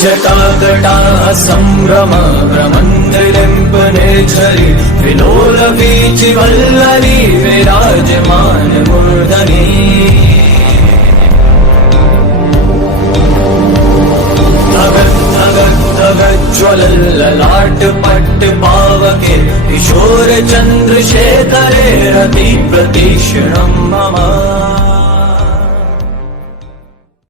जटाकटाः सम्भ्रम भ्रमन्त्रिलिम्पनिर्झरि विलोलवीचिवल्लरी विराजमानमूर्धनि ज्वलल्ललाट पावके किशोर चन्द्रशेखरे रति प्रतीक्षणं मम।